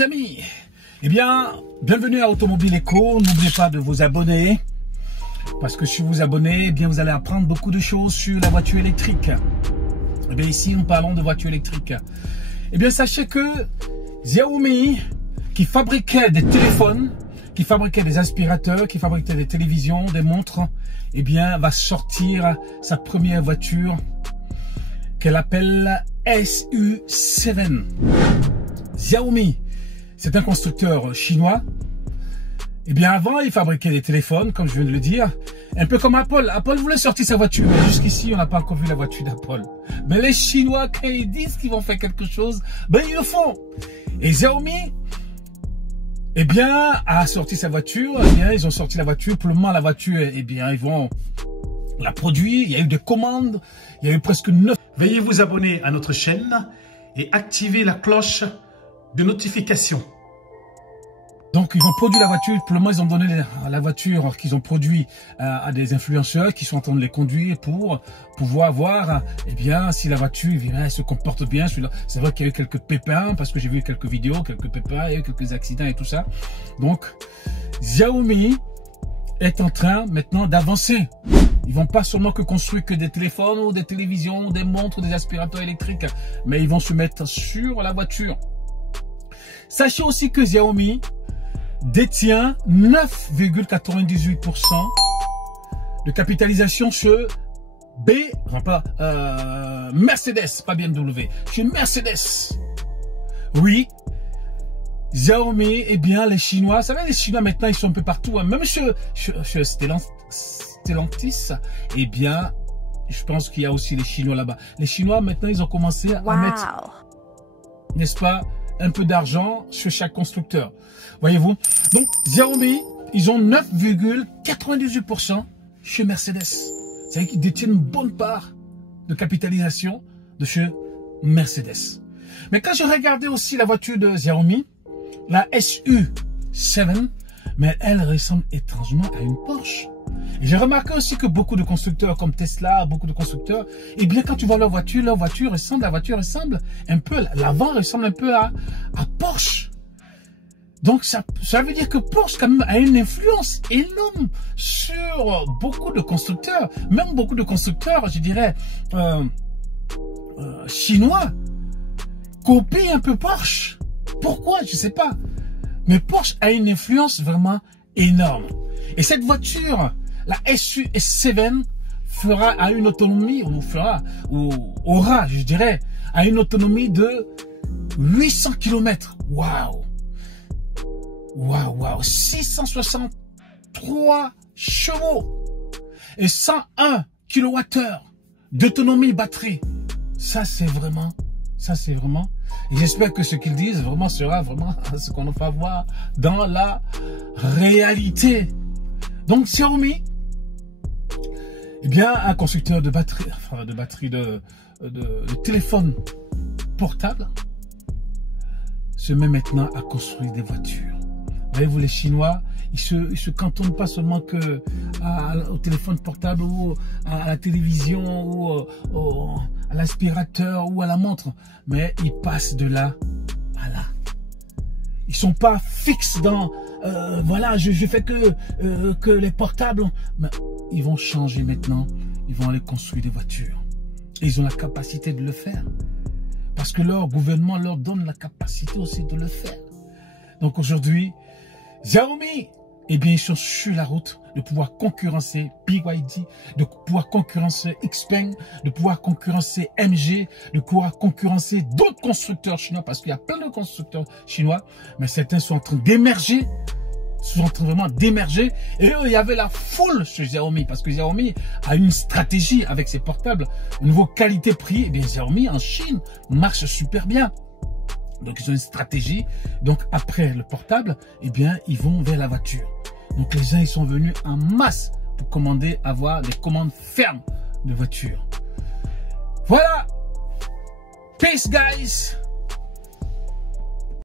mes amis. Eh bien, bienvenue à Automobile Eco. N'oubliez pas de vous abonner. Parce que si vous vous abonnez, eh bien, vous allez apprendre beaucoup de choses sur la voiture électrique. Eh bien, ici, nous parlons de voiture électrique. Eh bien, sachez que Xiaomi, qui fabriquait des téléphones, qui fabriquait des aspirateurs, qui fabriquait des télévisions, des montres, eh bien, va sortir sa première voiture qu'elle appelle SU7. Xiaomi, c'est un constructeur chinois. Eh bien, avant, il fabriquait des téléphones, comme je viens de le dire. Un peu comme Apple. Apple voulait sortir sa voiture, mais jusqu'ici, on n'a pas encore vu la voiture d'Apple. Mais les Chinois, quand ils disent qu'ils vont faire quelque chose, ben, ils le font. Et Xiaomi, eh bien, a sorti sa voiture. Eh bien, ils ont sorti la voiture. Pour le moment, la voiture, eh bien, ils vont la produire. Il y a eu des commandes. Il y a eu presque 9. Veuillez vous abonner à notre chaîne et activer la cloche de notification. Donc, ils ont produit la voiture. Pour le moment, ils ont donné la voiture qu'ils ont produit à des influenceurs qui sont en train de les conduire pour pouvoir voir, eh bien, si la voiture elle se comporte bien. C'est vrai qu'il y a eu quelques pépins parce que j'ai vu quelques vidéos, quelques pépins, il y a eu quelques accidents et tout ça. Donc, Xiaomi est en train maintenant d'avancer. Ils vont pas seulement que construire que des téléphones ou des télévisions, des montres, ou des aspirateurs électriques, mais ils vont se mettre sur la voiture. Sachez aussi que Xiaomi détient 9,98% de capitalisation sur Mercedes, pas BMW, chez Mercedes. Oui, Xiaomi, eh bien, les Chinois, vous savez, les Chinois maintenant, ils sont un peu partout, hein. Même chez Stellantis, eh bien, je pense qu'il y a aussi les Chinois là-bas. Les Chinois, maintenant, ils ont commencé à mettre, n'est-ce pas, un peu d'argent sur chaque constructeur. Voyez-vous? Donc, Xiaomi, ils ont 9,98% chez Mercedes. C'est-à-dire qu'ils détiennent une bonne part de capitalisation de chez Mercedes. Mais quand je regardais aussi la voiture de Xiaomi, la SU7, mais elle ressemble étrangement à une Porsche. Et j'ai remarqué aussi que beaucoup de constructeurs comme Tesla, beaucoup de constructeurs, eh bien quand tu vois leur voiture ressemble, la voiture ressemble un peu, l'avant ressemble un peu à Porsche. Donc ça veut dire que Porsche quand même a une influence énorme sur beaucoup de constructeurs, même beaucoup de constructeurs, je dirais, chinois, copient un peu Porsche. Pourquoi? Je sais pas. Mais Porsche a une influence vraiment énorme. Et cette voiture, la SU7, à une autonomie, aura, je dirais, à une autonomie de 800 km. Waouh! Waouh, waouh! 663 chevaux et 101 kWh d'autonomie batterie. Ça, c'est vraiment. Et j'espère que ce qu'ils disent vraiment sera vraiment ce qu'on va voir dans la réalité. Donc, Xiaomi, eh bien, un constructeur de batterie, de téléphone portable, se met maintenant à construire des voitures. Voyez-vous, les Chinois, ils se cantonnent pas seulement que au téléphone portable ou à la télévision ou à l'aspirateur ou à la montre, mais ils passent de là à là. Ils sont pas fixes dans voilà, je fais que les portables, mais ils vont changer maintenant. Ils vont aller construire des voitures. Et ils ont la capacité de le faire. Parce que leur gouvernement leur donne la capacité aussi de le faire. Donc aujourd'hui, Xiaomi, eh bien, ils sont sur la route de pouvoir concurrencer BYD, de pouvoir concurrencer XPeng, de pouvoir concurrencer MG, de pouvoir concurrencer d'autres constructeurs chinois, parce qu'il y a plein de constructeurs chinois, mais certains sont en train d'émerger, vraiment d'émerger. Et eux, il y avait la foule chez Xiaomi, parce que Xiaomi a une stratégie avec ses portables. Au niveau qualité-prix, eh bien, Xiaomi en Chine marche super bien. Donc, ils ont une stratégie. Donc, après le portable, eh bien, ils vont vers la voiture. Donc, les gens, ils sont venus en masse pour avoir des commandes fermes de voitures. Voilà. Peace, guys.